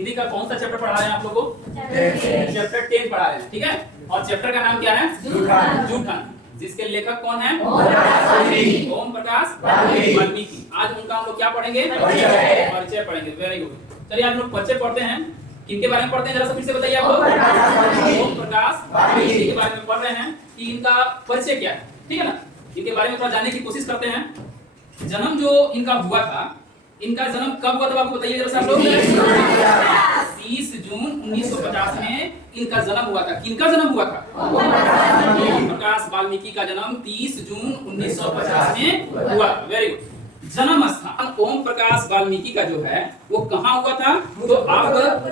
हिंदी का कौन सा चैप्टर पढ़ा रहे हैं आप लोगों को? चैप्टर 10 पढ़ा रहे हैं, ठीक है। और चैप्टर का नाम क्या है? जूठन। जिसके लेखक कौन है? ओम प्रकाश वाल्मीकि। आज उनका हम लोग क्या पढ़ेंगे? परिचय पढ़ेंगे। Very good. चलिए आज लोग परिचय पढ़ते हैं। किनके बारे में पढ़ते हैं जरा सा फिर से बताइए आप लोग। ओम प्रकाश वाल्मीकि के बारे में पढ़ रहे हैं कि इनका परिचय क्या है, ठीक है ना। इनके बारे में थोड़ा जानने की कोशिश करते हैं। जन्म जो इनका हुआ था, इनका जन्म कब हुआ था आपको बताइए जरा सा आप लोग। 30 जून 1950 में इनका जन्म हुआ था। किनका जन्म हुआ था? ओम प्रकाश वाल्मीकि का जन्म 30 जून 1950 में हुआ। Very good. जन्म स्थान ओम प्रकाश वाल्मीकि का जो है वो कहाँ हुआ था? तो आप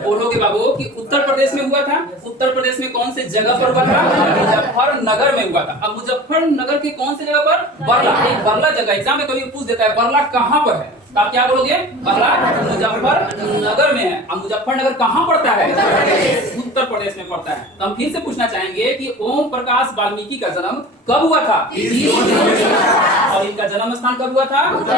बोलोगे बाबू कि उत्तर प्रदेश में हुआ था। उत्तर प्रदेश में कौन से जगह पर हुआ था? मुजफ्फरनगर में हुआ था। अब मुजफ्फरनगर के कौन से जगह पर? बरला। एक बरला जगह एग्जाम में कभी पूछ देता है बरला कहाँ पर है, तो आप क्या बोलोगे? बरला मुजफ्फरनगर में है। अब मुजफ्फरनगर कहाँ पड़ता है? उत्तर प्रदेश में पड़ता है। तो हम फिर से पूछना चाहेंगे कि ओम प्रकाश वाल्मीकि का जन्म कब हुआ था? और इनका जन्म स्थान कब हुआ था? उत्तर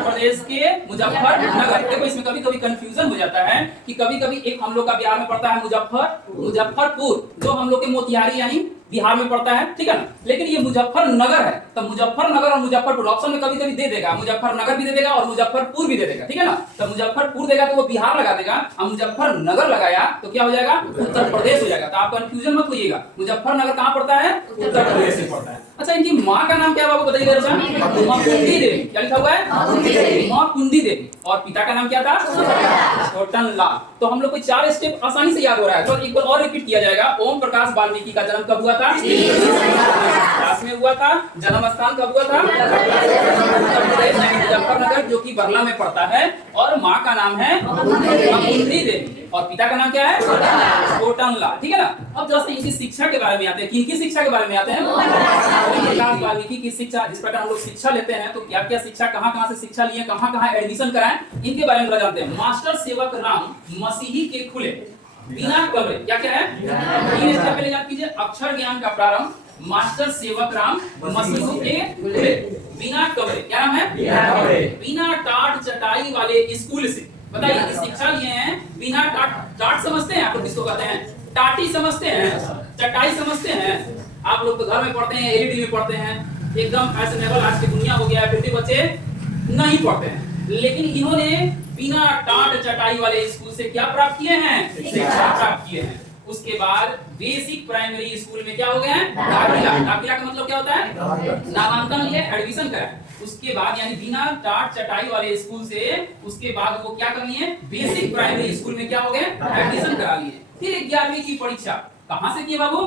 प्रदेश के मुजफ्फरनगर। देखो इसमें कभी कभी कंफ्यूजन हो जाता है कि कभी कभी एक हम लोग का बिहार में पड़ता है मुजफ्फरपुर, जो हम लोग के मोतिहारी यानी बिहार में पड़ता है, ठीक है ना। लेकिन ये मुजफ्फरनगर है, तो मुजफ्फरनगर और मुजफ्फरपुर ऑप्शन में कभी कभी दे देगा, मुजफ्फरनगर भी दे देगा और मुजफ्फरपुर भी दे देगा, ठीक है ना। तो मुजफ्फरपुर देगा तो वो बिहार लगा देगा, और मुजफ्फरनगर लगाया तो क्या हो जाएगा? उत्तर प्रदेश हो जाएगा। तो आप कंफ्यूजन मत होइएगा। मुजफ्फरनगर कहाँ पड़ता है? उत्तर प्रदेश में पड़ता है। अच्छा, इनकी माँ का नाम क्या है बाबू बताइए जरा सा। माँ कुंदी देवी। क्या लिखा हुआ है? माँ कुंदी देवी। और पिता का नाम क्या था? छोटन लाल। तो हम लोग को 4 स्टेप आसानी से याद हो रहा है। तो एक बार और रिपीट किया जाएगा। ओम प्रकाश वाल्मीकि का जन्म कब हुआ था? 1950 में हुआ था। जन्म स्थान कब हुआ था? उत्तर प्रदेश मुजफ्फरनगर, जो कि बरला में पड़ता है। और माँ का नाम है कुंदी देवी और पिता का नाम क्या है? छोटन लाल, ठीक है ना। अब जरा से इनकी शिक्षा के बारे में आते हैं। किनकी शिक्षा के बारे में आते हैं? ओम प्रकाश वाल्मीकि की शिक्षा। जिस प्रकार हम लोग शिक्षा लेते हैं तो क्या क्या शिक्षा, कहाँ से शिक्षा लिए, कहाँ एडमिशन कराएं, इनके बारे में जानते हैं। मास्टर सेवक राम मसीही के खुले बिना कब्रे। क्या क्या है? 3 स्टेप पहले याद कीजिए। अक्षर ज्ञान का प्रारंभ, मास्टर सेवक राम मसीही के खुले बिना कब्रे। क्या नाम है? बिना टाट चटाई वाले स्कूल से। बताइए शिक्षा लिए हैं बिना टाट समझते हैं आप लोग किसको कहते हैं? टाटी समझते हैं, चटाई समझते हैं। आप लोग तो घर में पढ़ते हैं, एलईडी में पढ़ते हैं, एकदम फैशनेबल आज की दुनिया हो गया है, फिर भी बच्चे नहीं पढ़ते हैं। लेकिन इन्होंने बिना टाट चटाई वाले स्कूल से क्या प्राप्त किए हैं? शिक्षा प्राप्त किए हैं। उसके बाद बेसिक प्राइमरी स्कूल में क्या हो गए हैं? दाखिला। दाखिला का मतलब क्या होता है? नामांकन लिए, एडमिशन करा। उसके बाद यानी बिना टाट चटाई वाले स्कूल से उसके बाद वो क्या कर लिए? बेसिक प्राइमरी स्कूल में क्या हो गए? एडमिशन करा लिए। फिर 11वीं की परीक्षा कहां से किए बाबू?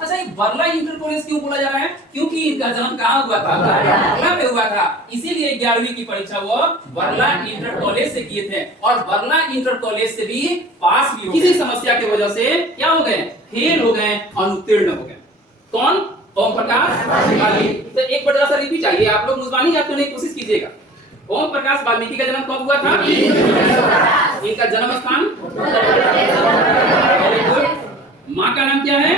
अच्छा, ये बरला इंटर कॉलेज क्यों बोला जा रहा है? क्योंकि इनका जन्म कहाँ हुआ था? बरला में हुआ था। इसीलिए 11वीं की परीक्षा वो बरला इंटर कॉलेज से किए थे। और बरला इंटर कॉलेज से भी पास भी हो गए। किसी समस्या की वजह से क्या हो गए? फेल हो गए, अनुत्तीर्ण हो गए। कौन? ओम प्रकाश वाल्मीकि। तो एक बार जरा रिपीट आइए, आप लोग मुस्बानी याद करने की कोशिश कीजिएगा। ओम प्रकाश वाल्मीकि का जन्म कब हुआ था? इनका जन्म स्थान? माँ का नाम क्या है?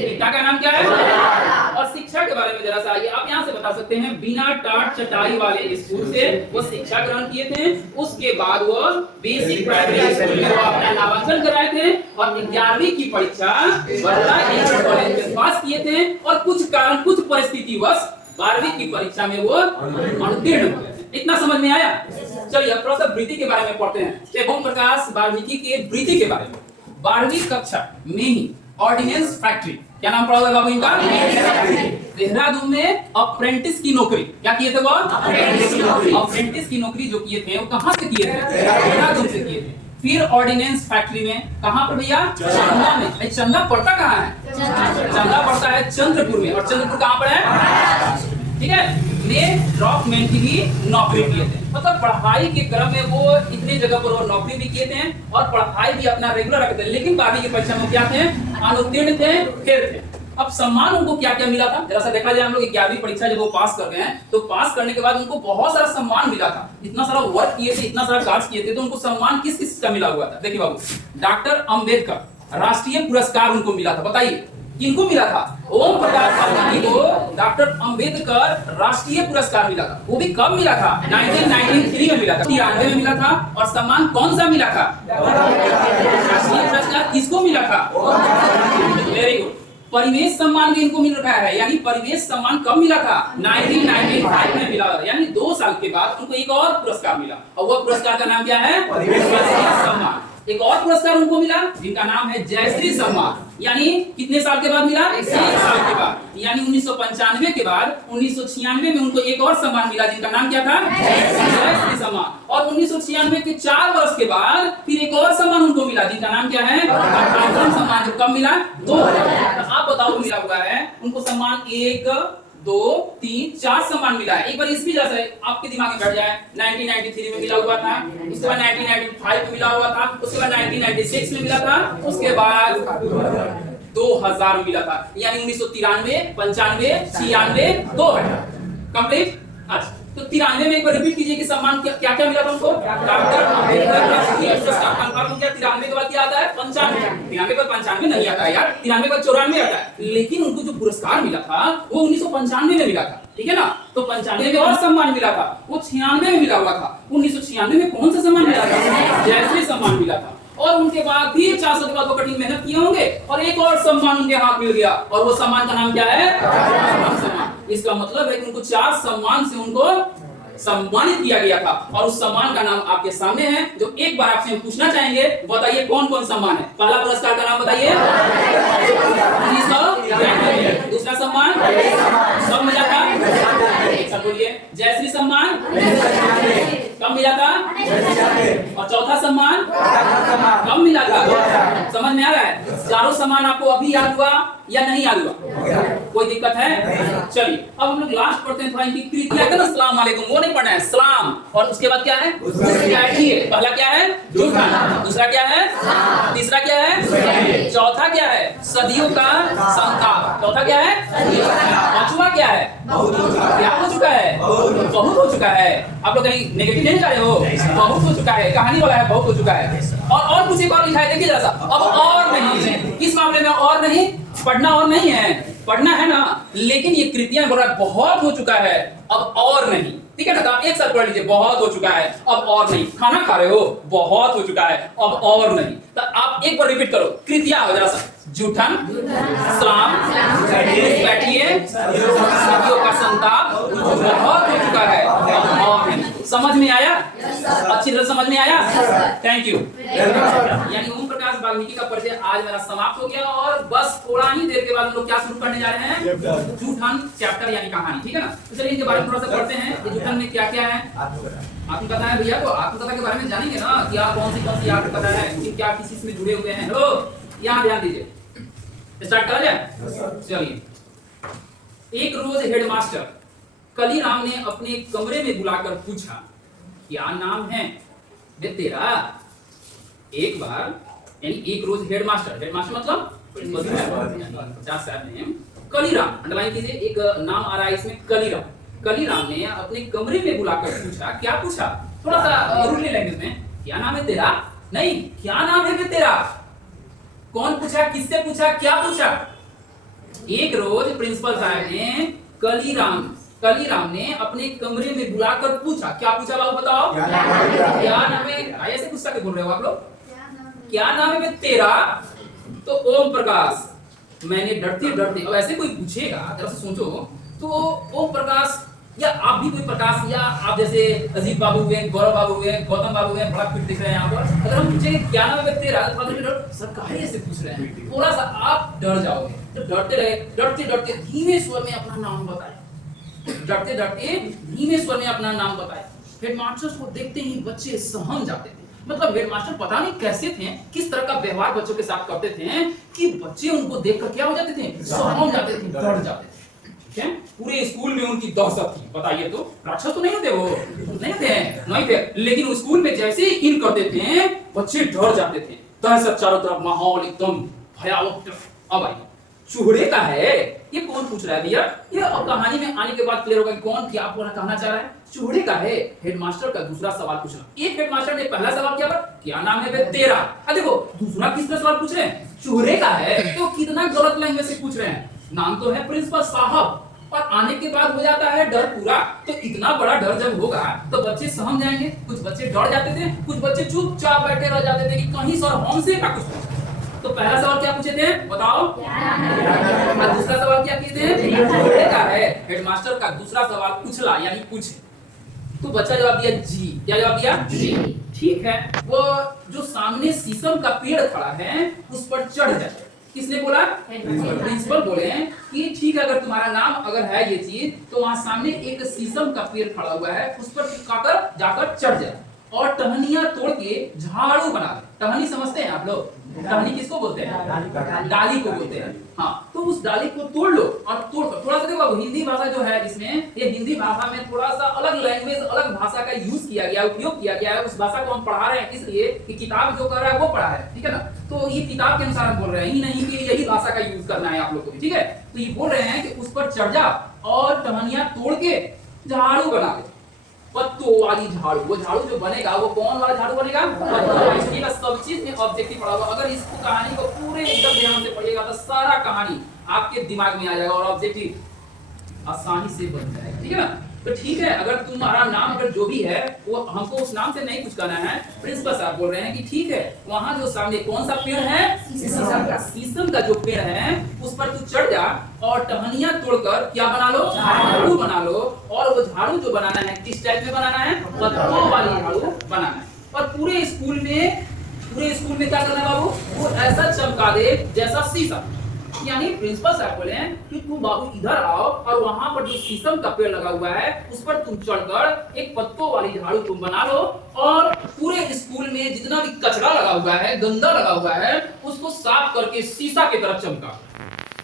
पिता का नाम क्या है? और शिक्षा के बारे में जरा सा आइए। आप यहाँ से बता सकते हैं बिना टाट चटाई वाले स्कूल से वो शिक्षा ग्रहण किए थे। उसके बाद वो बेसिक प्राइमरी स्कूल में वो अपना नामांकन कराए थे और 11वीं की परीक्षा बरला इंटर कॉलेज में पास किए थे। और कुछ कारण, कुछ परिस्थितिवश 12वीं की परीक्षा में वो अनुत्तीर्ण हो गए। इतना समझ में आया? चलिए अब थोड़ा सा वृत्ति के बारे में पढ़ते हैं। ओम प्रकाश वाल्मीकि के वृत्ति के बारे में 12वीं कक्षा में ही ऑर्डिनेंस फैक्ट्री, क्या नाम पढ़ा बाबू इनका? देहरादून में अप्रेंटिस की नौकरी। क्या किए थे वो? अप्रेंटिस की नौकरी जो किए थे वो कहाँ से किए थे? देहरादून से किए थे। फिर ऑर्डिनेंस फैक्ट्री में कहाँ पर भैया? चंदा में। चंदा पड़ता कहाँ है? चंदा पड़ता है चंद्रपुर में। और चंद्रपुर कहाँ पर है? ठीक है। में ड्रॉपमैन की भी नौकरी किए थे। मतलब पढ़ाई के क्रम में वो इतने जगह पर वो नौकरी भी किए थे और पढ़ाई भी अपना रेगुलर रखते थे। लेकिन 12वीं की परीक्षा में क्या थे? अनुत्तीर्ण थे, फेल थे। अब सम्मान उनको क्या क्या मिला था जरा सा देखा जाए। हम लोग 11वीं परीक्षा जब वो पास कर गए हैं तो पास करने के बाद उनको बहुत सारा सम्मान मिला था। इतना सारा वर्क किए थे, इतना सारा कार्य किए थे, तो उनको सम्मान किस किस का मिला हुआ था? देखिए बाबू, डॉक्टर अंबेडकर राष्ट्रीय पुरस्कार उनको मिला था। बताइए किनको मिला था? ओम प्रकाश वाल्मीकि को डॉक्टर अंबेडकर राष्ट्रीय पुरस्कार मिला था। वो भी कब मिला था? 1993 में मिला था, 93 में मिला था। और सम्मान कौन सा मिला था? राष्ट्रीय पुरस्कार किसको मिला था? Very good. परिवेश सम्मान भी इनको मिल रहा है, यानी परिवेश सम्मान कब मिला था? 1995 में मिला, यानी 2 साल के बाद उनको एक और पुरस्कार मिला। और वह पुरस्कार का नाम क्या है? परिवेश सम्मान। एक और पुरस्कार उनको मिला जिनका नाम है जयश्री सम्मान, यानी कितने साल के बाद मिला? 1 साल के बाद, यानी 1995 के बाद 1996 में उनको एक और सम्मान मिला जिनका नाम क्या था? जयश्री सम्मान। और 1996 के 4 वर्ष के बाद फिर एक और सम्मान उनको मिला जिनका नाम क्या है? सम्मान। जो कब मिला? 2000। आप बताओ मिला हुआ है उनको सम्मान 1 2 3 4 सम्मान मिला है। एक बार इस भी जैसे आपके दिमाग में बैठ जाए, 1993 में मिला हुआ था, उसके बाद 1995 में मिला हुआ था, उसके बाद 1996 में मिला था, उसके बाद 2000 में मिला था, यानी 1993 95 96 2000 कंप्लीट। अच्छा, तो 93 में एक बार रिपीट कीजिए कि सम्मान क्या क्या मिला था उनको? डॉक्टर अंबेडकर राष्ट्रीय पुरस्कार। कंफर्म क्या 93 के बाद क्या आता है? 95। 93 के बाद 95 नहीं आता है यार, 93 के बाद 94 आता है। लेकिन उनको जो पुरस्कार मिला था वो 1995 में मिला था, ठीक है ना? तो 95 में और सम्मान मिला था, वो 96 में मिला हुआ था। 1996 में कौन सा सम्मान मिला था? जयश्री सम्मान मिला था। और उनके बाद भी 4 साल के बाद वो कठिन मेहनत किए होंगे और एक और सम्मान उनके हाथ मिल गया, और वो सम्मान का नाम क्या है? सम्मान। इसका मतलब है कि उनको 4 सम्मान से उनको सम्मानित किया गया था, और उस सम्मान का नाम आपके सामने है, जो एक बार आपसे हम पूछना चाहेंगे। बताइए कौन कौन सम्मान है? पहला पुरस्कार का नाम बताइए। दूसरा सम्मान कब मिला था? बोलिए। जयश्री सम्मान कब मिला था? और चौथा सम्मान कब मिला था? समझ में आ रहा है? चारों सम्मान आपको अभी याद हुआ या नहीं याद हुआ? कोई दिक्कत है? चलिए अब हम लोग लास्ट पढ़ते हैं थोड़ा इनकी कृतियां का ना। सलाम अलैकुम वो नहीं पढ़ना है, सलाम। और उसके बाद क्या है? पहला क्या है? जूठन। दूसरा क्या है? तीसरा क्या है? चौथा क्या है? सदियों का संताप। चौथा क्या है? पांचवा क्या है? क्या हो चुका है? बहुत हो चुका है। आप लोग कहीं नेगेटिव नहीं जा रहे हो? बहुत हो चुका है, कहानी वाला है, बहुत हो चुका है। और कुछ एक और लिखा है, देखिए जरा सा। अब और नहीं, किस मामले में और नहीं? पढ़ना और नहीं है, पढ़ना है ना, लेकिन ये कृतियां बोल रहा है बहुत हो चुका है, अब और नहीं, ठीक है ना? तो आप एक साथ पढ़ लीजिए, बहुत हो चुका है, अब और नहीं। खाना खा रहे हो? बहुत हो चुका है, अब और नहीं। तो आप एक बार रिपीट करो, कृतियां हो जरा सा। जूठन, सलाम, बैठिए, सदियों का संताप, बहुत हो चुका है, अब और नहीं। समझ में आया? अच्छी तरह समझ में आया? Thank you. यानी ओम प्रकाश वाल्मीकि का परिचय आज मेरा समाप्त हो गया, और बस थोड़ा ही देर के बाद हम लोग क्या शुरू करने जा रहे हैं? जूठन चैप्टर यानी कहानी, ठीक है ना? तो चलिए इनके बारे में थोड़ा सा पढ़ते हैं। जूठन में क्या क्या है आत्मकथा है भैया, तो आत्मकथा के बारे में जानेंगे ना, क्या कौन सी आत्मकथा है, क्या किसी इसमें जुड़े हुए हैं। हेलो, यहाँ ध्यान दीजिए, स्टार्ट कर जाए। चलिए। एक रोज हेडमास्टर कलीराम ने अपने कमरे में बुलाकर पूछा, क्या नाम है बे तेरा? एक बार, यानी एक रोज हेडमास्टर मतलब कलीराम, अंडरलाइन कीजिए, एक नाम आ रहा है इसमें कलीराम। कलीराम ने अपने कमरे में बुलाकर पूछा, क्या पूछा? थोड़ा सा रूडली लैंग्वेज में, क्या नाम है तेरा? नहीं, क्या नाम है बे तेरा? कौन पूछा? किससे पूछा? क्या पूछा? एक रोज प्रिंसिपल साहब ने कलीराम ने अपने कमरे में बुलाकर पूछा, क्या पूछा बाबू बताओ? क्या नाम है? ऐसे गुस्सा के बोल रहे हो आप लोग? क्या नाम है तेरा? तो ओम प्रकाश। मैंने डरते अब ऐसे कोई पूछेगा, जरा से सोचो, तो ओम प्रकाश या आप भी कोई प्रकाश, या आप जैसे अजीत बाबू हुए, गौरव बाबू हुए, गौतम बाबू हुए, बड़ा फिट दिख रहे हैं यहाँ पर, अगर हम पूछेंगे क्या नाम है तेरा, तो सर काहे ऐसे पूछ रहे हैं, थोड़ा सा आप डर जाओगे। तो डरते धीमे स्वर में अपना नाम बताए, धीमे स्वर में अपना नाम बताए। हेडमास्टर को देखते ही बच्चे सहम जाते थे। मतलब हेडमास्टर पता नहीं कैसे थे, किस तरह का व्यवहार बच्चों के साथ करते थे कि बच्चे उनको देखकर क्या हो जाते थे? सहम जाते थे, डर जाते थे। पूरे स्कूल में उनकी दहशत थी। बताइए तो, राक्षस तो नहीं होते वो, नहीं थे, लेकिन स्कूल में जैसे इन करते थे बच्चे डर जाते थे। दहशत, चारों तरफ माहौल एकदम भयावह। अब आइए, चूहे का है, ये कौन पूछ रहा है भैया? ये अब कहानी में आने के बाद क्लियर होगा कि कौन क्या कहना चाह रहा है। चूहे का है। हेडमास्टर का दूसरा सवाल पूछना। एक हेडमास्टर ने पहला सवाल किया, क्या नाम है बे तेरा? देखो दूसरा किसका सवाल पूछ रहे हैं? चूहे का है, तो कितना गलत लैंग्वेज से पूछ रहे हैं। नाम तो है प्रिंसिपल साहब, और आने के बाद हो जाता है डर पूरा। तो इतना बड़ा डर जब होगा तो बच्चे सहम जाएंगे। कुछ बच्चे डर जाते थे, कुछ बच्चे चुपचाप बैठे रह जाते थे कि कहीं सर हमसे ना कुछ पूछे। तो पहला सवाल क्या पूछे थे बताओ, और दूसरा सवाल क्या किए थे, चूहे का है। हेडमास्टर का दूसरा सवाल पूछला यानी पूछे, तो बच्चा जवाब दिया जी। क्या जवाब दिया, जी। ठीक है, वो जो सामने शीशम का पेड़ खड़ा है उस पर चढ़ जाए। किसने बोला, प्रिंसिपल बोले कि ठीक है, अगर तुम्हारा नाम अगर है ये चीज, तो वहां सामने एक शीशम का पेड़ खड़ा हुआ है, उस पर चिपकाकर जाकर चढ़ जाए और टहनियां तोड़ के झाड़ू बना दे। टहनी समझते हैं आप लोग, टहनी किसको बोलते हैं, डाली को बोलते हैं। हाँ, तो उस डाली को तोड़ लो और थोड़ा सा देखो, हिंदी भाषा जो है इसमें, ये हिंदी भाषा में थोड़ा सा अलग लैंग्वेज, अलग भाषा का यूज किया गया, उपयोग किया गया है। उस भाषा को हम पढ़ा रहे हैं इसलिए कि किताब जो कर रहा है वो पढ़ा है, ठीक है ना। तो ये किताब के अनुसार हम बोल रहे हैं, ही नहीं कि यही भाषा का यूज करना है आप लोग को भी, ठीक है। तो ये बोल रहे हैं कि उस पर चढ़ जा और टहनियां तोड़ के झाड़ू बना दे, पत्तों वाली झाड़ू। वो झाड़ू जो बनेगा वो कौन वाला झाड़ू बनेगा, इसलिए सब चीज में ऑब्जेक्टिव पढ़ा हुआ। अगर इसको कहानी को पूरे एकदम ध्यान से पढ़िएगा तो सारा कहानी आपके दिमाग में आ जाएगा और ऑब्जेक्टिव आसानी से बन जाएगा, ठीक है ना। तो ठीक है, अगर तुम्हारा नाम अगर जो भी है वो हमको उस नाम से नहीं कुछ करना है। प्रिंसिपल साहब बोल रहे हैं कि ठीक है, वहां जो सामने कौन सा पेड़ है, शीशम का जो पेड़ है उस पर तू चढ़ जा और टहनियां तोड़कर क्या बना लो, झाड़ू बना लो। और वो झाड़ू जो बनाना है किस टाइप में बनाना है, पत्तों वाली झाड़ू बनाना है। और पूरे स्कूल में क्या करना है बाबू, वो ऐसा चमका दे जैसा शीशा। यानी प्रिंसिपल साहब बोले हैं कि तू बाबू इधर आओ और वहां पर जो शीशम का पेड़ लगा हुआ है उस पर तुम चढ़कर एक पत्तों वाली झाड़ू तुम बना लो और पूरे स्कूल में जितना भी कचरा लगा हुआ है, गंदा लगा हुआ है, उसको साफ करके शीशा की तरफ चमका।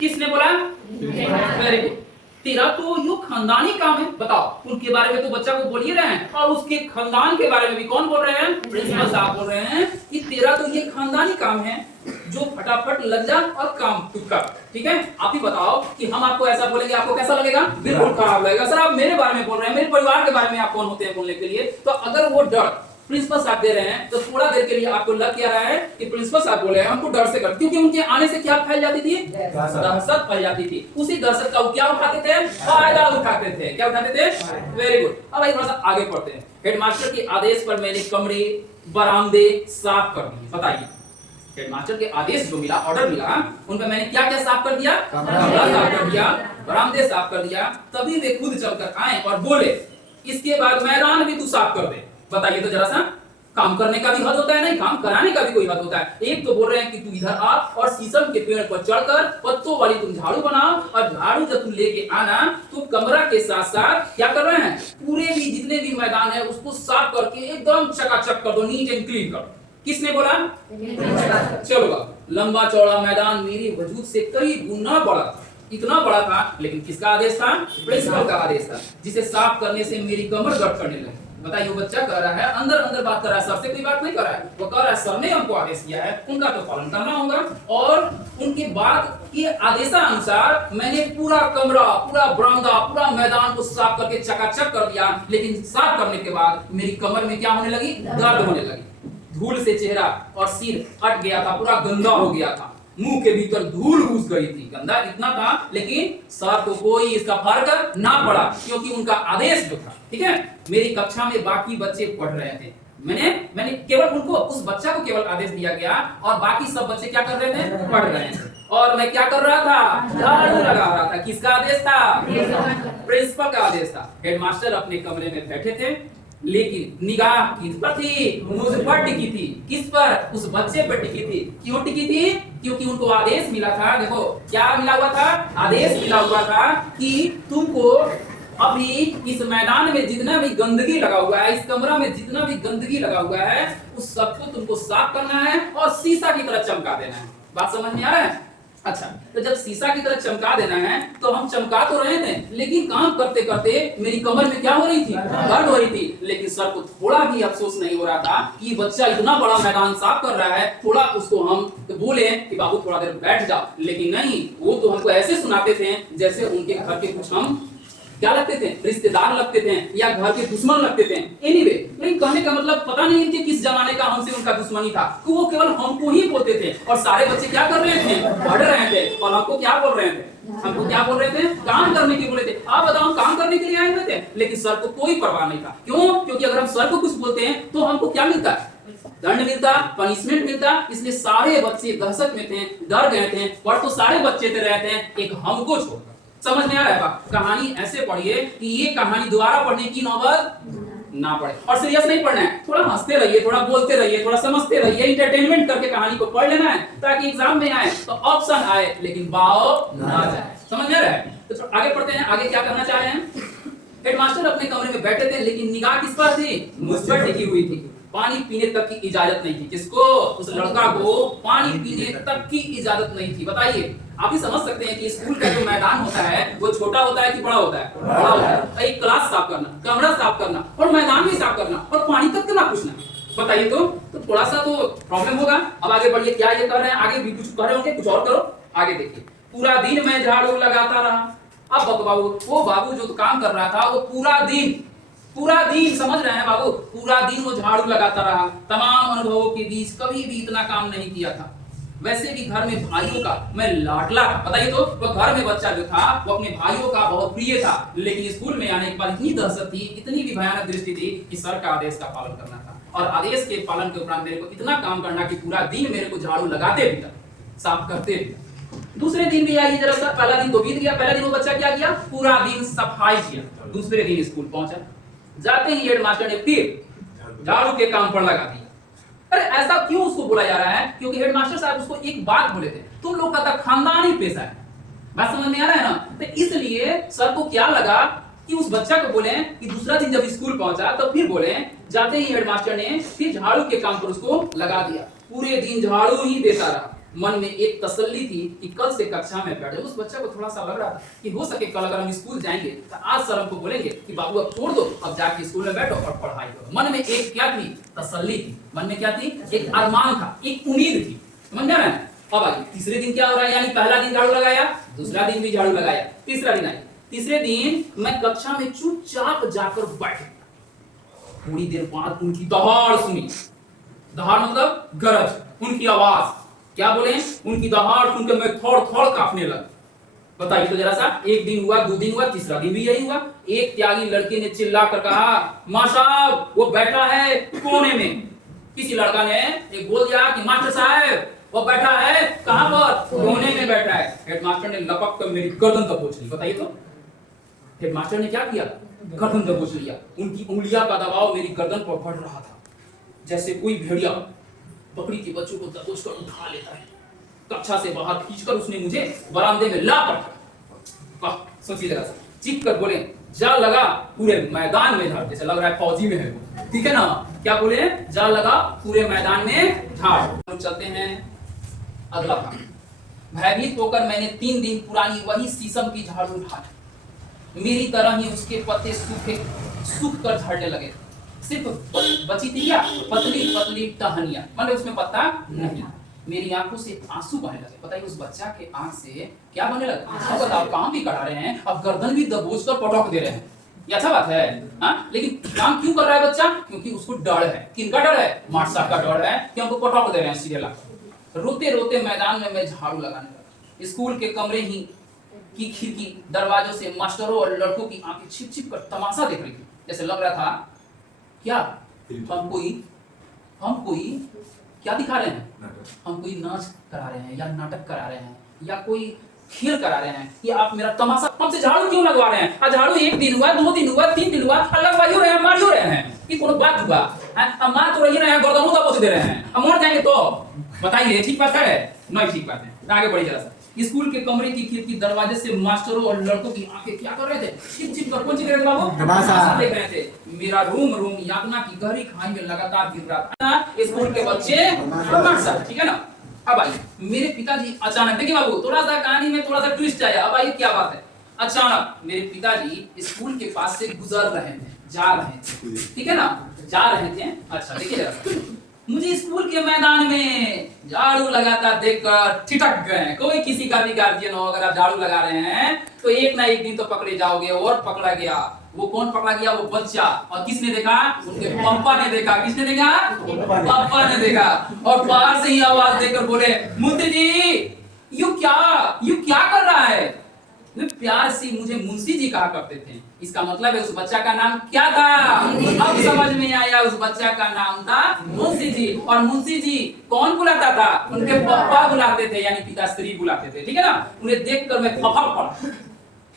किसने बोला, वेरी गुड। तेरा तो यो खानदानी काम है, बताओ। उनके बारे में तो बच्चा को बोल ही रहे हैं और उसके खानदान के बारे में भी कौन बोल रहे हैं, प्रिंसिपल साहब बोल रहे हैं कि तेरा तो ये खानदानी काम है जो फटाफट लग जा और काम तू कर, ठीक है। आप ही बताओ कि हम आपको ऐसा बोलेंगे आपको कैसा लगेगा, बिल्कुल खराब लगेगा। सर आप मेरे बारे में बोल रहे हैं, मेरे परिवार के बारे में आप कौन होते हैं बोलने के लिए। तो अगर वो डर प्रिंसिपल साहब दे रहे हैं तो थोड़ा देर के लिए आपको लग क्या रहा है कि प्रिंसिपल साहब बोले हैं हमको डर से कर, क्योंकि उनके आने से क्या फैल जाती थी, दहशत फैल जाती थी। उसी दहशत का क्या उठाते थे, फायदा उठाते थे। क्या उठाते थे, वेरी गुड। अब थोड़ा सा आगे पढ़ते हैं। हेडमास्टर के आदेश पर मैंने कमरे बरामदे साफ कर दिए। बताइए, हेडमास्टर के आदेश जो मिला, ऑर्डर मिला, उन पे मैंने क्या क्या साफ कर दिया, कमरा साफ कर दिया, बरामदे साफ कर दिया। तभी वे खुद चलकर आए और बोले इसके बाद मैदान भी तू साफ कर दे। बताइए तो जरा सा, काम करने का भी हद होता है, नहीं काम कराने का भी कोई हद होता है। एक तो बोल रहे हैं कि तू इधर आ और शीशम के पेड़ पर चढ़कर पत्तों वाली तुम झाड़ू बनाओ, और झाड़ू जब तुम लेके आना तो कमरा के साथ साथ क्या कर रहे हैं, पूरे भी जितने भी मैदान है उसको साफ करके एकदम चकाचक कर दो, नीट एंड क्लीन कर दो। किसने बोला, चलो। लंबा चौड़ा मैदान मेरी वजूद से कई गुना बड़ा था, इतना बड़ा था, लेकिन किसका आदेश था, प्रिंसिपल का आदेश था, जिसे साफ करने से मेरी कमर दर्द करने लगी। बताइए, वो बच्चा कह रहा है, अंदर अंदर बात कर रहा है, सर से कोई बात नहीं कर रहा है। वो कह रहा है सर ने हमको आदेश किया है, उनका तो पालन करना होगा। और उनके बाद के आदेशानुसार मैंने पूरा कमरा, पूरा बरामदा, पूरा मैदान को साफ करके चकाचक कर दिया। लेकिन साफ करने के बाद मेरी कमर में क्या होने लगी, दर्द होने लगी। धूल से चेहरा और सिर हट गया था, पूरा गंदा हो गया था, मुंह के भीतर धूल घुस गई थी। गंदा इतना था, लेकिन सर को कोई इसका फर्क ना पड़ा, क्योंकि उनका आदेश जो था, ठीक है। मेरी कक्षा में बाकी बच्चे पढ़ रहे थे, मैंने केवल उनको, उस बच्चा को केवल आदेश दिया गया और बाकी सब बच्चे क्या कर रहे थे, पढ़ रहे थे। और मैं क्या कर रहा था, झाड़ू लगा रहा था। किसका आदेश था, प्रिंसिपल का आदेश था। हेडमास्टर अपने कमरे में बैठे थे, लेकिन निगाह किस पर थी, मुझ पर टिकी थी। किस पर, उस बच्चे पर टिकी थी। क्यों टिकी थी, क्योंकि उनको आदेश मिला था। देखो क्या मिला हुआ था, आदेश मिला हुआ था कि तुमको अभी इस मैदान में जितना भी गंदगी लगा हुआ है, इस कमरा में जितना भी गंदगी लगा हुआ है, उस सबको तुमको साफ करना है और शीशा की तरह चमका देना है। बात समझ में आ रहा है। अच्छा, तो जब शीशा की तरह चमका देना है तो हम चमका तो रहे थे, लेकिन काम करते करते मेरी कमर में क्या हो रही थी, दर्द हो रही थी। लेकिन सर को थोड़ा भी अफसोस नहीं हो रहा था कि बच्चा इतना बड़ा मैदान साफ कर रहा है, थोड़ा उसको हम तो बोले कि बाबू थोड़ा देर बैठ जाओ। लेकिन नहीं, वो तो हमको ऐसे सुनाते थे जैसे उनके घर के कुछ हम क्या लगते थे, रिश्तेदार लगते थे या घर के दुश्मन लगते थे। एनीवे, लेकिन कहने का मतलब पता नहीं कि किस जमाने का हमसे उनका दुश्मनी था कि वो केवल हमको ही बोलते थे और सारे बच्चे क्या कर रहे थे, पढ़ रहे थे और हमको क्या बोल रहे थे, हमको क्या बोल रहे थे, काम करने के बोले थे। आप बताओ, हम काम करने के लिए आए हुए थे, लेकिन सर को कोई परवाह नहीं था। क्यों? क्योंकि अगर हम सर को कुछ बोलते हैं तो हमको क्या मिलता है, दंड मिलता, पनिशमेंट मिलता। इसलिए सारे बच्चे दहशत में थे, डर गए थे। पढ़ तो सारे बच्चे थे रहे थे, एक हमको छोड़। समझ में आ रहा है बात? कहानी ऐसे पढ़िए कि ये कहानी दोबारा पढ़ने की नौबत ना पड़े। और सीरियस नहीं पढ़ना है, थोड़ा हंसते रहिए, थोड़ा बोलते रहिए, थोड़ा समझते रहिए, इंटरटेनमेंट करके कहानी को पढ़ लेना है ताकि एग्जाम में आए तो ऑप्शन आए लेकिन बाव ना जाए। समझ में आ रहा है? तो आगे पढ़ते हैं, आगे क्या करना चाह रहे हैं। हेडमास्टर अपने कमरे में बैठे थे, लेकिन निगाह किस पर थी, मुझ पर टिकी हुई थी। पानी पीने तक की इजाजत नहीं थी। किसको? उस लड़का को पानी पीने तक की इजाजत नहीं थी। बताइए, आप ही समझ सकते हैं कि स्कूल का जो मैदान होता है वो छोटा होता है कि बड़ा होता है? बड़ा होता है। एक क्लास साफ करना, कमरा साफ करना और मैदान भी साफ करना और पानी तक का ना पूछना, बताइए तो थोड़ा सा तो प्रॉब्लम होगा। अब आगे बढ़िए, क्या ये कर रहे हैं, आगे भी कुछ कर रहे होंगे, कुछ और करो। आगे देखिए, पूरा दिन मैं झाड़ू लगाता रहा। अब बाबू, वो बाबू जो काम कर रहा था वो पूरा दिन, समझ रहे हैं बाबू, पूरा दिन वो झाड़ू लगाता रहा। तमाम अनुभवों के बीच कभी भी इतना काम नहीं किया था। वैसे भी घर में भाइयों का मैं लाडला था। बताइए तो, वो घर में बच्चा जो था वो अपने भाइयों का बहुत प्रिय था, लेकिन स्कूल में आने के बाद इतनी दहशत थी, इतनी भी भयानक दृष्टि थी कि सर का आदेश का पालन करना था और आदेश के पालन के उपरांत मेरे को इतना काम करना कि पूरा दिन मेरे को झाड़ू लगाते भी था, साफ करते भी। दूसरे दिन भी आइए जरा सा, पहला दिन तो बीत गया। पहला दिन वो बच्चा क्या किया, पूरा दिन सफाई किया। दूसरे दिन स्कूल पहुंचा, जाते ही हेडमास्टर ने फिर झाड़ू के काम पर लगा दिया। अरे ऐसा क्यों उसको बोला जा रहा है? क्योंकि हेडमास्टर साहब उसको एक बात बोले थे, तुम लोग का खानदानी पेशा है। बात समझ में आ रहा है ना? तो इसलिए सर को क्या लगा कि उस बच्चा को बोले कि दूसरा दिन जब स्कूल पहुंचा तो फिर बोले, जाते ही हेडमास्टर ने फिर झाड़ू के काम पर उसको लगा दिया। पूरे दिन झाड़ू ही देता रहा। मन में एक तसल्ली थी कि कल से कक्षा में बैठे। उस बच्चा को थोड़ा सा लग रहा था कि हो सके कल अगर हम स्कूल जाएंगे तो आज सर हमको बोलेंगे कि बाबू अब छोड़ दो, अब जाके स्कूल में बैठो और पढ़ाई करो। मन में एक क्या थी, तसल्ली थी। मन में क्या थी, एक अरमान था, एक उम्मीद थी। समझ में आ रहा है? अब आगे तीसरे दिन क्या हो रहा है, यानी पहला दिन झाड़ू लगाया, दूसरा दिन भी झाड़ू लगाया, तीसरा दिन आया। तीसरे दिन मैं कक्षा में चुपचाप जाकर बैठ गया। थोड़ी देर बाद उनकी दहाड़ सुनी। दहाड़ मतलब गरज, उनकी आवाज। क्या बोले? उनकी दहाड़ सुनकर मैं थोड़ कांपने लगा। बताइए तो जरा सा, एक दिन हुआ, दो दिन हुआ, तीसरा दिन भी यही हुआ। एक त्यागी लड़के ने चिल्ला कर कहा, मां साहब वो बैठा है कोने में। किसी लड़का ने एक बोल दिया कि मास्टर साहब वो बैठा है कहां पर, कोने में बैठा है। हेडमास्टर ने लपक कर मेरी गर्दन दबोच ली। बताइए तो, हेडमास्टर ने क्या किया, गर्दन दबोच लिया। उनकी उंगलियां का दबाव मेरी गर्दन पर बढ़ रहा था, जैसे कोई भेड़िया बकरी के बच्चों को दबोच कर उठा लेता है। कक्षा से बाहर खींचकर उसने मुझे बरामदे में ला पड़ा। सोचिए जरा सा, चीख कर बोले, जा लगा पूरे मैदान में झाड़। जैसे लग रहा है फौजी में है वो, ठीक है ना? क्या बोले? जा लगा पूरे मैदान में झाड़। चलते हैं अगला भाग। भयभीत होकर मैंने 3 दिन पुरानी वही शीशम की झाड़ू उठाई। मेरी तरह ही उसके पत्ते सूख कर झड़ने लगे। सिर्फ बची थी क्या, पतली पतली टहनियां, मतलब उसमें पत्ता नहीं। मेरी आंखों से आंसू बहने लगे। बताइए उस बच्चा के आंख से क्या बहने लगा? बताओ, काम भी करा रहे हैं, अब गर्दन भी दबोच कर पटक दे रहे हैं। ये अच्छा बात है, हाँ? लेकिन काम क्यों कर रहा है बच्चा? क्योंकि उसको डर है। किनका डर है? मास्टर साहब का डर है कि हमको पटक दे रहे हैं सीधे लाकर। रोते रोते मैदान में मैं झाड़ू लगाने लगा। स्कूल के कमरे ही की खिड़की दरवाजों से मास्टरों और लड़कों की आंखें छिप छिप कर तमाशा देख रही थी। जैसे लग रहा था क्या हम कोई क्या दिखा रहे हैं, हम कोई नाच करा रहे हैं या नाटक करा रहे हैं या कोई खेल करा रहे हैं, या आप मेरा तमाशा, हमसे झाड़ू क्यों लगवा रहे हैं? झाड़ू 1 दिन हुआ, 2 दिन हुआ, 3 दिन हुआ, लगवाइयो रहे हैं, मारियो रहे हैं कि कोनो बात हुआ? हम मार तो रही रहे हैं, गर्दनों दबोच दे रहे हैं, हम मर जाएंगे तो बताइए, ठीक बात है? नहीं ठीक बात है। आगे बढ़िए जरा सा। स्कूल के कमरे की खिड़की दरवाजे से मास्टरों और लड़कों की आंखें क्या कर रहे थे? चिप चिप कर कौन सी कर रहे थे बाबू? तमाशा देख रहे थे। मेरा रूम यातना की गहरी खाई में लगातार गिर रहा था। स्कूल के बच्चे तमाशा, ठीक है ना? अब आइए, मेरे पिताजी अचानक, देखिए बाबू थोड़ा सा कहानी में थोड़ा सा ट्विस्ट आया। अब आइए क्या बात है। अचानक मेरे पिताजी स्कूल के पास से गुजर रहे थे, जा रहे थे, ठीक है ना? जा रहे थे। अच्छा देखिए जरा, मुझे स्कूल के मैदान में झाड़ू लगाता देखकर ठिठक गए। कोई किसी का भी गार्जियन हो, अगर आप झाड़ू लगा रहे हैं तो एक ना एक दिन तो पकड़े जाओगे। और पकड़ा गया। वो कौन पकड़ा गया? वो बच्चा। और किसने देखा? उनके पापा ने देखा। किसने देखा? पापा ने देखा। और बाहर से ही आवाज देकर बोले, मुंशी जी यू क्या कर रहा है? प्यार से मुझे मुंशी जी कहा करते थे। इसका मतलब है उस बच्चा का नाम क्या था? अब समझ में आया, उस बच्चा का नाम था मुंशी जी। और मुंशी जी कौन बुलाता था? उनके पापा बुलाते थे, यानी पिताश्री बुलाते थे। ठीक है ना? उन्हें देखकर मैं खफा पड़ा,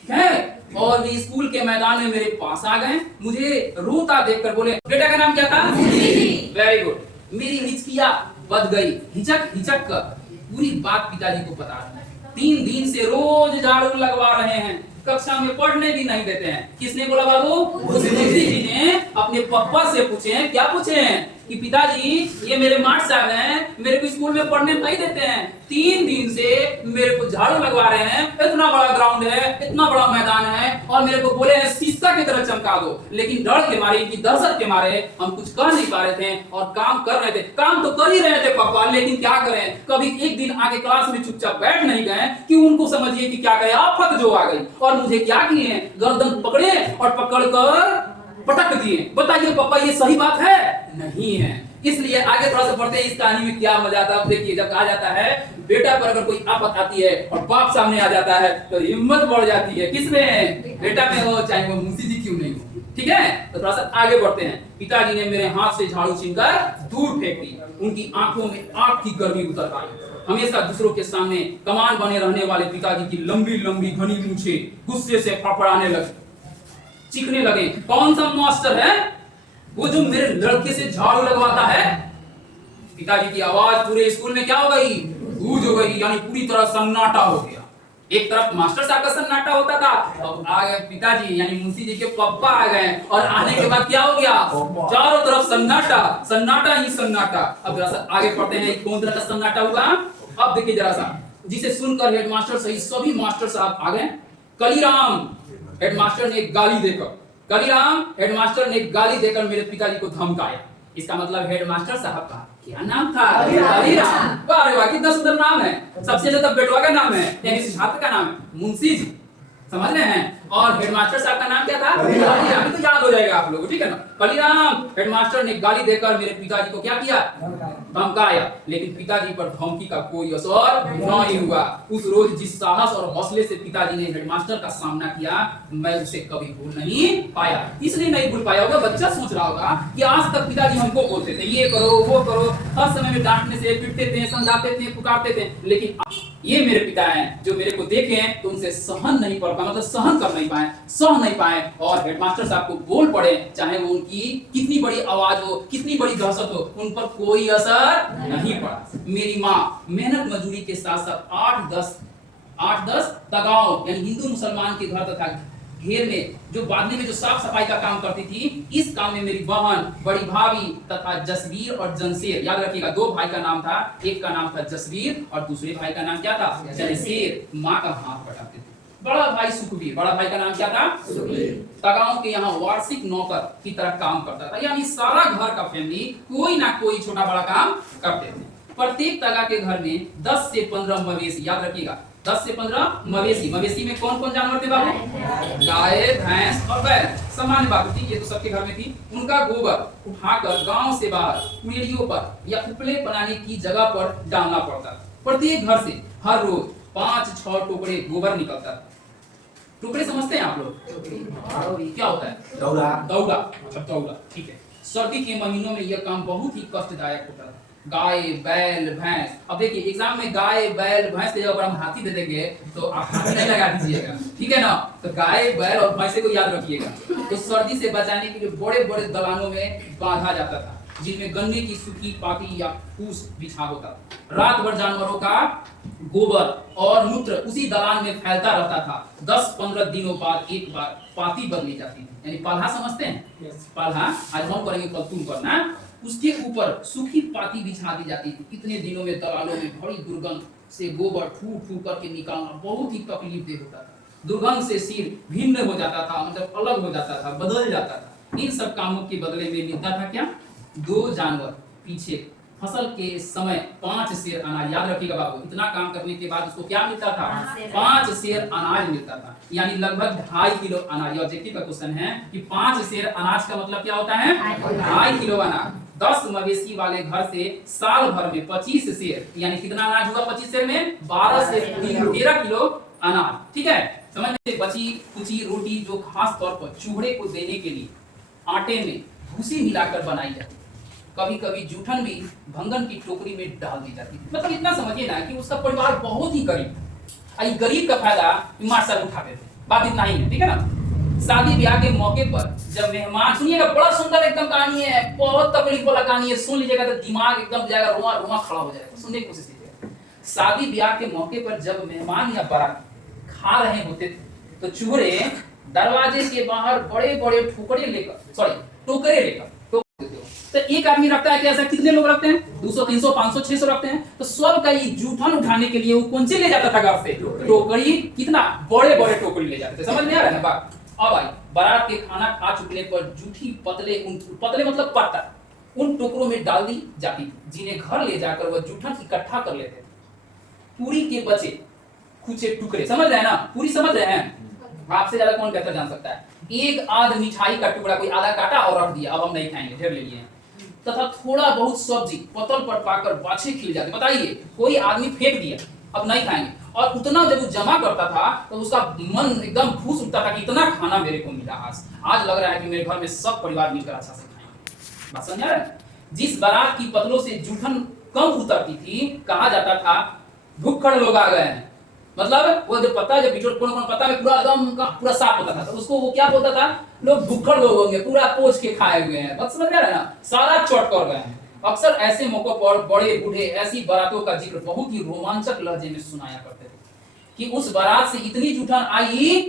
ठीक है? और वे स्कूल के मैदान में मेरे पास आ गए। मुझे रोता देखकर बोले, बेटा का नाम क्या था? Very good. मेरी हिचकियां बच गई। हिचक कर पूरी बात पिताजी को बता दी। 3 दिन से रोज झाड़ू लगवा रहे हैं, कक्षा में पढ़ने भी नहीं देते हैं। किसने बोला बाबू? मुंशी जी ने अपने पापा से पूछे। क्या पूछे? कि पिताजी ये मेरे मार्ट साहब हैं, मेरे को स्कूल में पढ़ने नहीं देते हैं। 3 दिन से मेरे को झाड़ू लगवा रहे हैं। इतना बड़ा ग्राउंड है, इतना बड़ा मैदान है, और मेरे को बोले हैं शीशा की तरह चमका दो। लेकिन डर के मारे, इनकी दहशत के मारे हम कुछ कर नहीं पा रहे थे और काम कर रहे थे। काम तो कर ही रहे थे पापा, लेकिन क्या करें? कभी एक दिन आके क्लास में चुपचाप बैठ नहीं गए कि उनको समझिए कि क्या करें, आफत जो आ गई। और मुझे क्या किए? गर्दन पकड़े और पकड़कर पटक दिए। बताइए पापा, ये सही बात है? नहीं है। इसलिए आगे थोड़ा सा बढ़ते हैं। इस कहानी में क्या मजा आता है? देखिए, जब कहा जाता है बेटा पर अगर कोई आफत आती है और बाप सामने आ जाता है तो हिम्मत बढ़ जाती है। किसमें? बेटा में हो, चाहे वो मुंशी जी क्यों नहीं हो। ठीक है? तो थोड़ा सा आगे बढ़ते हैं। पिताजी ने मेरे हाथ से झाड़ू छीनकर दूर फेंक दी। उनकी आंखों में आग की गर्मी उतर आई। हमेशा दूसरों के सामने कमान बने रहने वाले पिताजी की लंबी लंबी घनी मूंछें गुस्से से फड़फड़ाने लगी, चीखने लगे। कौन सा मास्टर है वो जो मेरे लड़के से झाड़ू लगवाता है? पिताजी की आवाज पूरे स्कूल में क्या हो गई? गूंज हो गई, यानी पूरी तरह सन्नाटा हो गया। एक तरफ मास्टर साहब का सन्नाटा होता था, अब आ गए पिताजी यानी मुंशी जी के पापा आ गए, और आने के बाद क्या हो गया? चारों तरफ सन्नाटा, सन्नाटा ही सन्नाटा। अब जरा सा आगे पढ़ते हैं, कौन तरह का सन्नाटा हुआ? अब देखिए जरा सा, जिसे सुनकर हेडमास्टर सहित सभी मास्टर साहब आ गए। कलीराम हेडमास्टर ने गाली देकर मेरे पिताजी को धमकाया। इसका मतलब हेडमास्टर साहब का क्या नाम था? कलीराम। वाह वाह, कितना सुंदर नाम है। सबसे ज्यादा बेटवा का नाम है, यानी छात्र का नाम है मुंशी जी। समझ रहे हैं? और हेडमास्टर साहब का नाम क्या था? कलीराम। तो याद हो जाएगा आप लोगों को, ठीक है ना? कलीराम हेडमास्टर ने गाली देकर मेरे पिताजी को क्या किया? धमकाया। लेकिन पिताजी पर धमकी का कोई असर नहीं हुआ। उस रोज जिस साहस और हौसले से पिताजी ने हेडमास्टर का सामना किया, मैं उसे कभी भूल नहीं पाया। इसलिए नहीं भूल पाया होगा, बच्चा सोच रहा होगा कि आज तक पिताजी हमको बोलते थे ये करो वो करो, हर समय में डांटने से, पीटते थे, समझाते थे, पुकारते थे, लेकिन ये मेरे पिता हैं जो मेरे को देखें तो उनसे सहन नहीं पड़ पाए, मतलब सहन कर नहीं पाए, सह नहीं पाए, और हेडमास्टर साहब को बोल पड़े, चाहे वो उनकी कितनी बड़ी आवाज हो, कितनी बड़ी दहशत हो, उन पर कोई असर नहीं पड़ा। मेरी माँ मेहनत मजदूरी के साथ साथ 8-10 तगाओं यानी हिंदू मुसलमान के घर तथा घेर में जो बांधने में जो साफ सफाई का काम करती थी, इस काम में मेरी बहन, बड़ी भाभी तथा जसवीर और जनशेर, याद रखिएगा 2 भाई का नाम था, एक का नाम था जसवीर और दूसरे भाई का नाम क्या था? जनशेर। माँ का हाथ बटाते थे। बड़ा भाई सुखवीर, बड़ा भाई का नाम क्या था? तगाओं के यहाँ वार्षिक नौकर की तरह काम करता था, यानी सारा घर का फैमिली कोई ना कोई छोटा बड़ा काम करते थे। प्रत्येक तगा के घर में 10 से 15 मवेशी, याद रखिएगा 10 से 15 मवेशी। मवेशी में कौन कौन जानवर थे बाबू? गाय, भैंस और बैल। सामान्य बात थी, ये तो सबके घर में थी। उनका गोबर उठाकर गांव से बाहर कुएड़ियों पर या उपले बनाने की जगह पर डालना पड़ता था। प्रत्येक घर से हर रोज 5-6 टुकड़े गोबर निकलता था। टुकड़े समझते हैं आप लोग? क्या होता है? दौड़ा। अच्छा दौड़ा, ठीक है। सर्दी के महीनों में यह काम बहुत ही कष्टदायक होता था। गाय, बैल, भैंस। अब देखिए एग्जाम में गाय, बैल, भैंस के जगह पर हम हाथी दे देंगे तो आप हाथी नहीं लगा दीजिएगा, ठीक है ना? तो गाय, बैल और भैंसे को याद रखिएगा। तो सर्दी से बचाने के लिए बड़े बड़े दलानों में बांधा जाता था, जिनमें गन्ने की सूखी पाती या फूस बिछा होता था। रात भर जानवरों का गोबर और मूत्र उसी दलान में फैलता रहता था। 10-15 दिनों बाद एक बार पाती बदली जाती थी, यानी पाल्हा समझते हैं? पाल्हा आज हम करेंगे, कल तुम करना। उसके ऊपर सूखी पाती बिछा दी जाती थी। कितने दिनों में दलालों में बड़ी दुर्गंध से गोबर ठू करके निकालना बहुत ही तकलीफदेह होता था। दुर्गंध से सिर भिन्न हो जाता था, मतलब अलग हो जाता था, बदल जाता था। इन सब कामों के बदले में मिलता था क्या? 2 जानवर पीछे फसल के समय 5 सेर अनाज, याद रखिएगा बाबू, इतना काम करने के बाद उसको क्या मिलता था? 5 सेर अनाज मिलता था, यानी लगभग 2.5 किलो अनाज। ऑब्जेक्टिव का क्वेश्चन है कि 5 सेर अनाज का मतलब क्या होता है? 2.5 किलो अनाज। 10 मवेशी वाले घर से साल भर में 25 सेर, यानी कितना अनाज हुआ 25 सेर में? 12 से 13 किलो अनाज। ठीक है, समझ में? बची कुची रोटी जो खास तौर पर चूहे को देने के लिए आटे में भूसी मिलाकर बनाई जाती, कभी कभी जूठन भी भंगन की टोकरी में डाल दी जाती। मतलब इतना समझिए ना कि उसका परिवार बहुत ही गरीब था। गरीब का फायदा मास्टर उठाते थे, बात इतना ही है। ठीक है ना? शादी ब्याह के मौके पर जब मेहमान, सुनिएगा, बड़ा सुंदर एकदम कहानी है, बहुत तकलीफ वाला कहानी है, सुन लीजिएगा तो दिमाग एकदम जाएगा, रोमा रोमा खड़ा हो जाएगा। सुनने की कोशिश कीजिएगा। शादी ब्याह के मौके पर जब मेहमान या बारात खा रहे होते थे तो चूहे दरवाजे के बाहर बड़े बड़े टोकरे लेकर तो एक आदमी रखता है कि ऐसा कितने लोग रखते हैं? 200, 300, 500, 600 रखते हैं। तो सब का ये जूठन उठाने के लिए वो कौन से ले जाता था घर से? टोकरी। कितना बड़े बड़े टोकरी ले जाते थे। समझ में आ रहा है ना बात? अब आई बारात के खाना खा चुकने पर जूठी पतले मतलब पत्ता उन टोकरों में डाल दी जाती थी, जिन्हें घर ले जाकर वह जूठन इकट्ठा कर लेते थे। पूरी के बचे कुछ टुकड़े, समझ रहे हैं ना? पूरी समझ रहे हैं? आपसे ज्यादा कौन बेहतर जान सकता है? एक आध मिठाई का टुकड़ा कोई आधा काटा और रख दिया, अब हम नहीं खाएंगे, ढेर ले लिए हैं। तथा थोड़ा बहुत सब्जी पतल पर पाकर बाछे खिल जाते। बताइए, कोई आदमी फेंक दिया, अब नहीं खाएंगे, और उतना जब वो जमा करता था तो उसका मन एकदम खुश उठता था कि इतना खाना मेरे को मिला। आज लग रहा है कि मेरे घर में सब परिवार मिलकर अच्छा से खाएंगे। बात समझ रहे हैं? जिस बारात की पतलों से जूठन कम उतरती थी, कहा जाता था भुक्खड़ लोग आ गए हैं। मतलब वो जब बिचौर कौन पता में पूरा एकदम पूरा साफ होता था तो उसको वो क्या बोलता था? लोग भुक्खड़ लोग होंगे, पूरा पोंछ के खाए हुए हैं। बात समझ रहे हैं ना? सारा चट कर गए हैं। अक्सर ऐसे मौकों पर बड़े बूढ़े ऐसी बारातों का जिक्र बहुत ही रोमांचक लहजे में सुनाया करते थे कि उस बारात से इतनी जूठन आई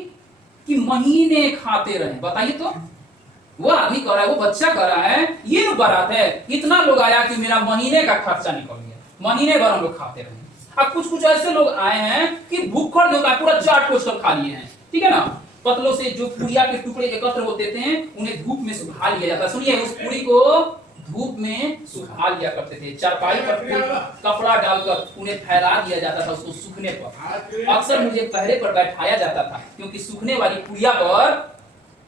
कि महीने खाते रहे। बताइए तो, वो आदमी कह रहा है, वो बच्चा कह रहा है, ये बारात है, इतना लोग आया कि मेरा महीने का खर्चा निकल गया, महीने भर हम लोग खाते रहे। अब कुछ ऐसे लोग आए हैं कि भूखड़ लोग पूरा चाट पोछ कर खा लिए हैं। ठीक है ना? पतलों से जो पुड़िया के टुकड़े एकत्र होते थे उन्हें धूप में सुखा लिया जाता। सुनिए, उस पूरी को धूप में सुखा लिया करते थे। चारपाई पर कपड़ा डालकर उन्हें फैला दिया जाता था उसको सूखने पर। अक्सर मुझे पहरे पर बैठाया जाता था क्योंकि सूखने वाली पुड़िया पर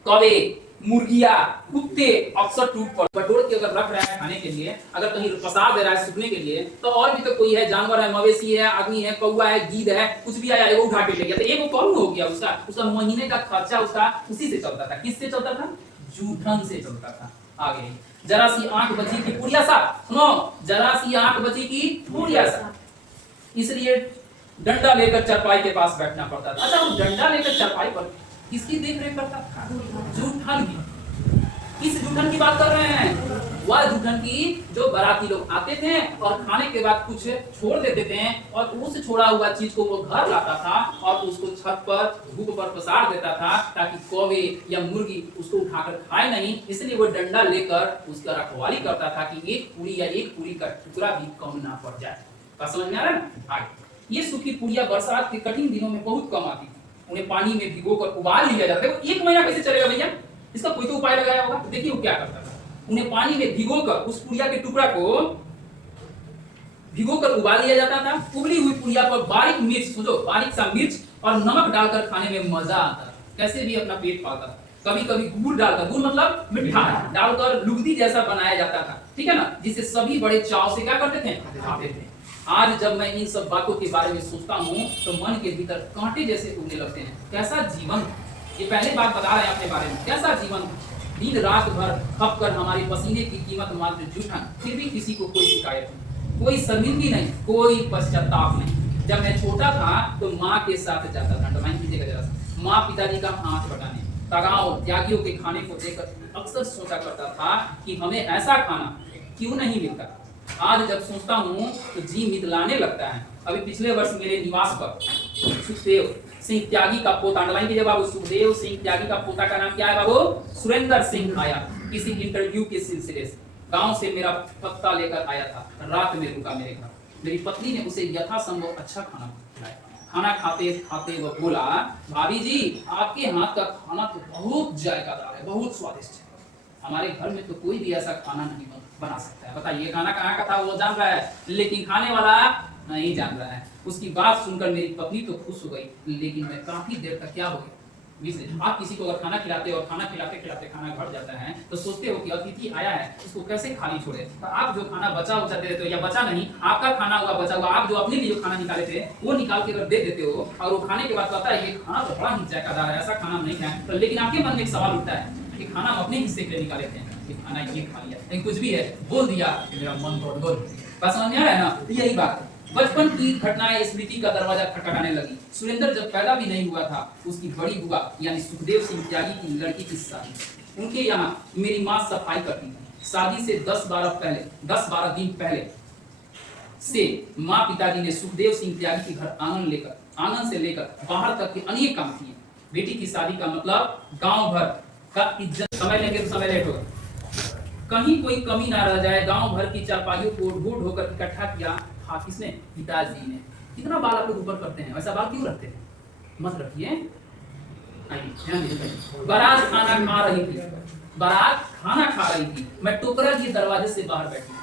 कौवे, मुर्गिया, कुत्ते अक्सर टूट पड़ बटोर के अगर रख रहा है खाने के लिए, अगर कहीं पसार दे रहा है सूखने के लिए, तो और भी तो कोई है, जानवर है, मवेशी है, आदमी है, कौवा है, गीद है, कुछ भी आया वो उठा के ले गया। तो एक कौन हो गया उसका महीने का खर्चा उसका उसी से चलता था। किससे चलता था? जूठन से चलता था। आगे जरा सी आंख बची की पुड़िया सा, सुनो, जरा सी आंख बची की पुड़िया सा, इसलिए डंडा लेकर चरपाई के पास बैठना पड़ता था। अच्छा, वो डंडा लेकर चरपाई पर किसकी देख रेख करता था? जूठन की। किस जूठन की बात कर रहे हैं? वह जूठन की जो बाराती लोग आते थे और खाने के बाद कुछ छोड़ देते थे और उस छोड़ा हुआ चीज को वो घर लाता था और उसको छत पर धूप पर पसार देता था ताकि कौवे या मुर्गी उसको उठाकर खाए नहीं। इसलिए वो डंडा लेकर उसका रखवाली करता था कि एक पूरी का टुकड़ा भी कम ना पड़ जाए। बात समझ में आ रहा है ना? आगे ये सूखी पुड़िया बरसात के कठिन दिनों में बहुत कम आती थी। उन्हें पानी में भिगोकर उबाल लिया जाता है। वो 1 महीना कैसे चलेगा भैया? इसका कोई तो उपाय लगाया होगा। तो देखिए वो क्या करता था, उन्हें पानी में भिगोकर उस पुड़िया के टुकड़ा को भिगोकर उबाल लिया जाता था। उबली हुई पुड़िया पर बारीक मिर्च, समझो बारीक सा मिर्च और नमक डालकर खाने में मजा आता था। कैसे भी अपना पेट पालता था। कभी कभी गुड़ डालकर, गुड़ मतलब मिठा डालकर लुगदी जैसा बनाया जाता था। ठीक है ना? जिसे सभी बड़े चाव से क्या करते थे? खाते थे। आज जब मैं इन सब बातों के बारे में सोचता हूँ तो मन के भीतर कांटे जैसे उगने लगते हैं। कैसा जीवन, ये पहले बात बता रहे हैं अपने बारे में, कैसा जीवन, दिन रात भर खप कर हमारे पसीने की कीमत मात्र जूठन, फिर भी किसी को कोई शिकायत नहीं, कोई शर्मिंदगी नहीं, कोई पश्चाताप नहीं। जब मैं छोटा था तो माँ के साथ जाता था, अंडरलाइन कीजिएगा जरा सा, माँ पिताजी का हाथ बटाने, तगाओं त्यागियों के खाने को देखकर अक्सर सोचा करता था कि हमें ऐसा खाना क्यों नहीं मिलता। आज जब सोचता हूँ तो जी मितलाने लगता है। अभी पिछले वर्ष मेरे निवास पर सुखदेव सिंह त्यागी का पोता, अंडरलाइन कीजिए बाबू, सुखदेव सिंह त्यागी का पोता का नाम क्या है बाबू? सुरेंद्र सिंह आया किसी इंटरव्यू के सिलसिले से। गांव से मेरा पत्ता लेकर आया था, रात में रुका मेरे घर। मेरी पत्नी ने उसे यथासंभव अच्छा खाना खिलाया। खाना खाते खाते वो बोला, भाभी जी आपके हाथ का खाना तो बहुत जायकादार है, बहुत स्वादिष्ट है। हमारे घर में तो कोई भी ऐसा खाना नहीं बनता। बना सकता है। बताइए खाना कहाँ का था वो जान रहा है, लेकिन खाने वाला नहीं जान रहा है। उसकी बात सुनकर मेरी पत्नी तो खुश हो गई, लेकिन मैं काफी देर तक क्या हो गई। आप किसी को अगर खाना खिलाते हो और खाना खिलाते खिलाते खाना घट जाता है तो सोचते हो कि अतिथि आया है इसको कैसे खाली छोड़े। तो आप जो खाना बचा उचा दे देते हो, या बचा नहीं आपका खाना हुआ बचा हुआ, आप जो अपने लिए जो खाना निकाले थे वो निकाल के अगर दे देते हो और वो खाने के बाद पता है ये खाना तो बड़ा ही जायकादार है, ऐसा खाना नहीं है, तो लेकिन आपके मन में एक सवाल उठता है कि खाना हम अपने हिस्से के लिए निकाले थे, ये खाना ये खा लिया, लेकिन कुछ भी है बोल दिया कि मेरा मन बहुत बोल। बात समझ में आ रहा है ना? यही बात बचपन की घटनाएं स्मृति का दरवाजा खटखटाने लगी। सुरेंद्र जब पैदा भी नहीं हुआ था, उसकी बड़ी बुआ यानी सुखदेव सिंह त्यागी की लड़की की शादी। उनके यहाँ मेरी माँ सफाई करती थी। शादी से 10-12 दिन पहले से माँ पिताजी ने सुखदेव सिंह त्यागी के घर आंगन से लेकर बाहर तक के अनेक काम किए। बेटी की शादी का मतलब गांव भर का इज्जत। समय लेंगे तो समय लेट होगा, कहीं कोई कमी ना रह जाए। गांव भर की चारपाइयों को ढूंढ ढोकर इकट्ठा किया। हाँ किसने? पिताजी ने। कितना बाल आप लोग ऊपर करते हैं, वैसा बाल क्यों रखते हैं? मत रखिए। बारात खाना खा रही थी, बारात खाना खा रही थी। मैं टोकरा के दरवाजे से बाहर बैठी,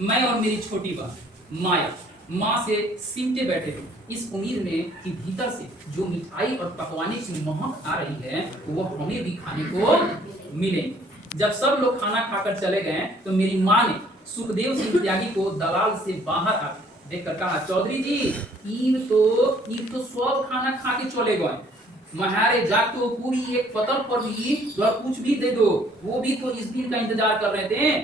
मैं और मेरी छोटी बहन माया माँ से सिमटे बैठे थे, इस उम्मीद में कि भीतर से जो मिठाई और पकवाने की महक आ रही है वो हमें भी खाने को मिलेंगे। जब सब लोग खाना खाकर चले गए तो मेरी माँ ने सुखदेव सिंह त्यागी को दलाल से बाहर आकर देखकर कहा, चौधरी जी ईव तो सब खाना खा के चले गए, महारे जा तो पूरी एक पतल पर भी कुछ भी दे दो, वो भी तो इस दिन का इंतजार कर रहे थे।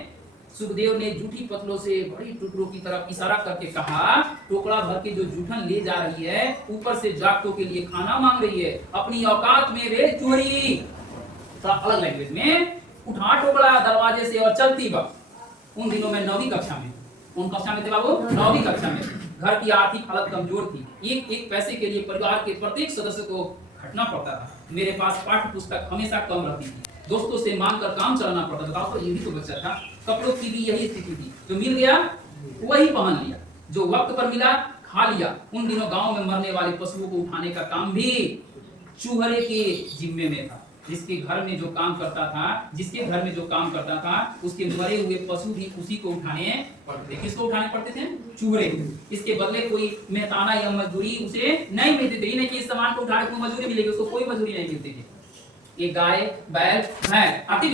सुखदेव ने जूठी पतलों से बड़ी टुकड़ों की तरफ इशारा करके कहा, टोकरा भर के जो जूठन ले जा रही है ऊपर से जागतों के लिए खाना मांग रही है, अपनी औकात में रे चोरी। थोड़ा अलग लैंग्वेज में, उठा टोकरा दरवाजे से और चलती वक्त। उन दिनों में 9वीं कक्षा में, उन कक्षा में थे बाबू, 9वीं कक्षा में। घर की आर्थिक हालत कमजोर थी, एक पैसे के लिए परिवार के प्रत्येक सदस्य को घटना पड़ता था। मेरे पास पाठ्य पुस्तक हमेशा कम रहती थी, दोस्तों से मांग कर काम चलाना पड़ता था। तो ये भी तो बच्चा था। कपड़ों की भी यही स्थिति थी, जो मिल गया वही पहन लिया, जो वक्त पर मिला खा लिया। उन दिनों गांव में मरने वाले पशुओं को उठाने का काम भी चूहरे के जिम्मे में था। जिसके घर में जो काम करता था उसके मरे हुए पशु भी उसी को उठाने पड़ते थे। किसको उठाने पड़ते थे? चूहरे। इसके बदले कोई मेहताना या मजदूरी उसे नहीं मिलती थी। नहीं कि इस सामान को उठाने को मजदूरी मिलेगी, उसको कोई मजदूरी नहीं मिलती थी। ये गाय बैल है, आती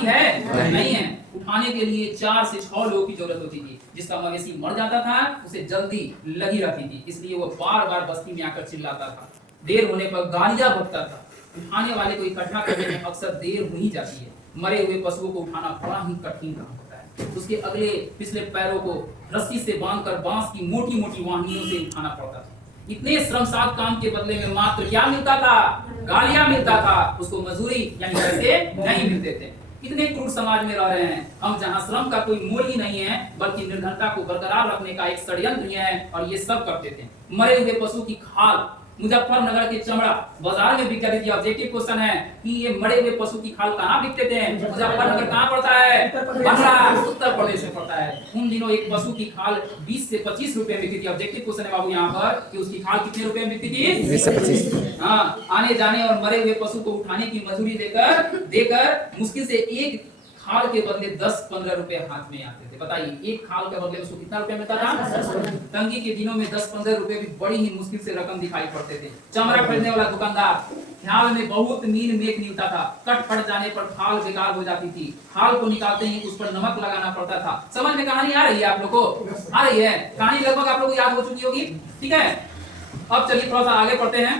है नहीं है, उठाने के लिए 4 से 6 लोगों की जरूरत होती थी। जिसका मवेशी मर जाता था उसे जल्दी लगी रहती थी, इसलिए वो बार-बार बस्ती में आकर चिल्लाता था। देर होने पर गालियां बकता था। उठाने वाले को इकट्ठा करने में अक्सर देर हो ही जाती है। मरे हुए पशुओं को उठाना बड़ा ही कठिन काम होता है। उसके अगले पिछले पैरों को रस्सी से बांधकर बांस की मोटी-मोटी वाहिनियों से उठाना पड़ता था। इतने श्रमसाध्य काम के बदले में मात्र क्या मिलता था? गालियां मिलता था। उसको मजदूरी यानी पैसे नहीं मिलते थे। कितने क्रूर समाज में रह रहे हैं हम, जहां श्रम का कोई मूल्य ही नहीं है बल्कि निर्धनता को बरकरार रखने का एक षड्यंत्र है। और ये सब करते थे। मरे हुए पशु की खाल मुजफ्फरनगर के चमड़ा बाजार में बिक जाती थी। ऑब्जेक्टिव क्वेश्चन है कि ये मरे हुए पशु की खाल कहाँ बिकते थे? मुजफ्फरनगर कहाँ पड़ता है? उत्तर प्रदेश में पड़ता है। उन दिनों एक पशु की खाल 20 से 25 रुपए में बिकती थी। ऑब्जेक्टिव क्वेश्चन है बाबू यहाँ पर कि उसकी खाल कितने रुपए में बिकती थी? 20 से 25। हाँ, आने जाने और मरे हुए पशु को उठाने की मजदूरी देकर मुश्किल से एक खाल के बदले 10-15 रुपए हाथ में आते थे। बताइए एक खाल के बदले उसको कितना रुपया मिलता था? तंगी के दिनों में 10-15 रुपए भी बड़ी ही मुश्किल से रकम दिखाई पड़ते थे। चमड़ा खरीदने वाला दुकानदार ख्याल में बहुत मील मेख मिलता था। कट फट जाने पर खाल बेकार हो जाती थी। खाल को निकालते ही उस पर नमक लगाना पड़ता था। समझ में कहानी आ रही है आप लोग को? आ रही है कहानी, लगभग आप लोग को याद हो चुकी होगी। ठीक है, अब चलिए थोड़ा सा आगे पढ़ते हैं।